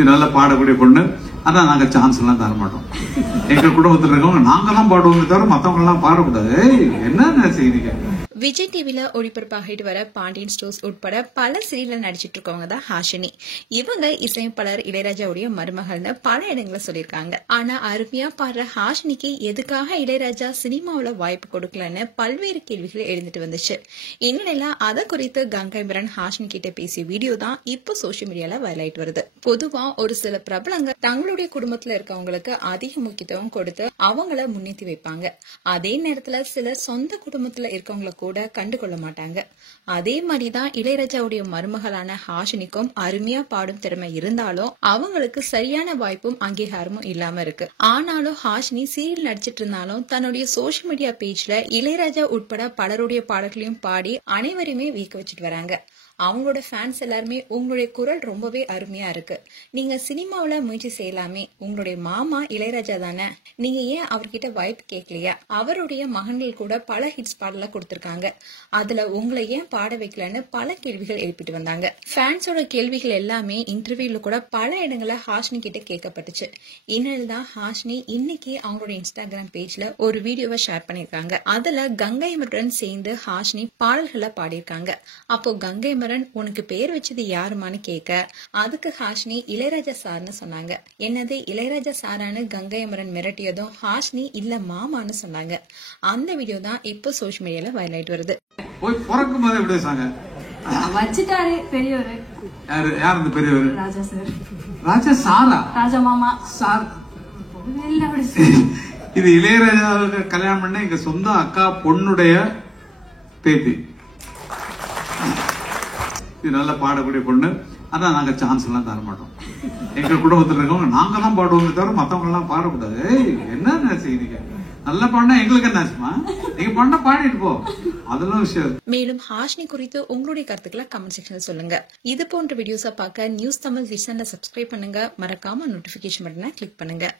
இது நல்லா பாடக்கூடிய பொண்ணு. ஆனா நாங்க சான்ஸ் எல்லாம் தர மாட்டோம். எங்க குடும்பத்துல இருக்கவங்க நாங்க தான் பாடுவோமே தவிர மத்தவங்க எல்லாம் பாடக்கூடாது. என்ன செய்திங்க? விஜய் டிவில ஒளிபரப்பாகிட்டு வர பாண்டியன் ஸ்டோர்ஸ் உட்பட பல சீரியல் நடிச்சிட்டு இருக்கவங்க தான் ஹாஷினி. இவங்க இசையமைப்பாளர் இளையராஜாவுடைய மருமகள்னு பல இடங்களை சொல்லியிருக்காங்க. ஆனா அருமையா பாடுற ஹாஷினிக்கு எதுக்காக இளையராஜா சினிமாவில வாய்ப்பு கொடுக்கலன்னு பல்வேறு கேள்விகள் எழுந்துட்டு வந்துச்சு. இந்நிலையில அதை குறித்து கங்கைமரன் ஹாஷினி கிட்ட பேசிய வீடியோ தான் இப்போ சோசியல் மீடியால வைரல் ஆயிட்டு வருது. பொதுவா ஒரு சில பிரபலங்கள் தங்களுடைய குடும்பத்துல இருக்கவங்களுக்கு அதிக முக்கியத்துவம் கொடுத்து அவங்கள முன்னேற்றி வைப்பாங்க. அதே நேரத்துல சிலர் சொந்த குடும்பத்துல இருக்கவங்களை கூட கண்டுகொள்ள மாட்டாங்க. அதே மாதிரிதான் இளையராஜாவுடைய மருமகளான ஹாஷினிக்கும் அருமையா பாடும் திறமை இருந்தாலும் அவங்களுக்கு சரியான வாய்ப்பும் அங்கீகாரமும் இல்லாம இருக்கு. ஆனாலும் ஹாஷினி சீரியல் நடிச்சிட்டு இருந்தாலும் தன்னுடைய சோசியல் மீடியா பேஜ்ல இளையராஜா உட்பட பலருடைய பாடல்களையும் பாடி அனைவரையுமே வியக்க வச்சுட்டு வராங்க. அவங்களோட ஃபேன்ஸ் எல்லாருமே உங்களுடைய குரல் ரொம்பவே அருமையா இருக்கு, நீங்க சினிமாவில முயற்சி செய்யலாமே, உங்களுடைய மாமா இளையராஜா தானே, நீங்க ஏன் அவர்கிட்ட வாய்ப்பு கேட்கலையா, அவருடைய மகன்கள் கூட பல ஹிட்ஸ் பாடல கொடுத்திருக்காங்க, அதுல உங்களை ஏன் பாட வைக்கலன்னு பல கேள்விகள் எழுப்பிட்டு வந்தாங்க. ஃபேன்ஸோட கேள்விகள் எல்லாமே இன்டர்வியூல கூட பல இடங்கள்ல ஹாஷினி கிட்ட கேட்கப்பட்டுச்சு. இந்நிலையில்தான் ஹாஷினி இன்னைக்கு அவங்களோட இன்ஸ்டாகிராம் பேஜ்ல ஒரு வீடியோவை ஷேர் பண்ணிருக்காங்க. அதுல கங்கைமரன் சேர்ந்து ஹாஷினி பாடல்களை பாடியிருக்காங்க. அப்போ கங்கைமரன் உனக்கு பேர் வச்சது யாருமான்னு கேட்க அதுக்கு ஹாஷினி இளையராஜா சார்னு சொன்னாங்க. என்னது இளையராஜா சாரான்னு கங்கைமரன் மிரட்டியதும் ஹாஷினி இல்ல மாமான்னு சொன்னாங்க. அந்த வீடியோ தான் இப்போ சோசியல் மீடியால வைரல் ஆயிட்டு வருது. பிறக்கும் போது எப்படி சாங்க வச்சிட்டாரு பெரியவர். யார் அந்த பெரியவர்? ராஜா சார். ராஜா சாரா? ராஜா மாமா சார். இது இளையராஜாவுக்கு கல்யாணம் பண்ண எங்க சொந்த அக்கா பொண்ணுடைய பேத்தி. இது நல்லா பாடக்கூடிய பொண்ணு. ஆனா நாங்க சான்ஸ் எல்லாம் தர மாட்டோம். எங்க குடும்பத்துல இருக்கவங்க நாங்க தான் பாடுவோமே தவிர மத்தவங்க எல்லாம் பாடக்கூடாது. என்ன செய்திங்க? நல்லா பாடினா எங்களுக்கு என்னாச்சுமா? நீங்க பண்ண பாடிட்டு போ, அதெல்லாம் விஷயம். மேலும் ஹாஷினி குறித்து உங்களுடைய கருத்துக்களை கமெண்ட் செக்ஷன்ல சொல்லுங்க. இது போன்ற வீடியோஸை பார்க்க நியூஸ் தமிழ் விசன்ல சப்ஸ்கிரைப் பண்ணுங்க. மறக்காம நோட்டிபிகேஷன் பட்டனை கிளிக் பண்ணுங்க.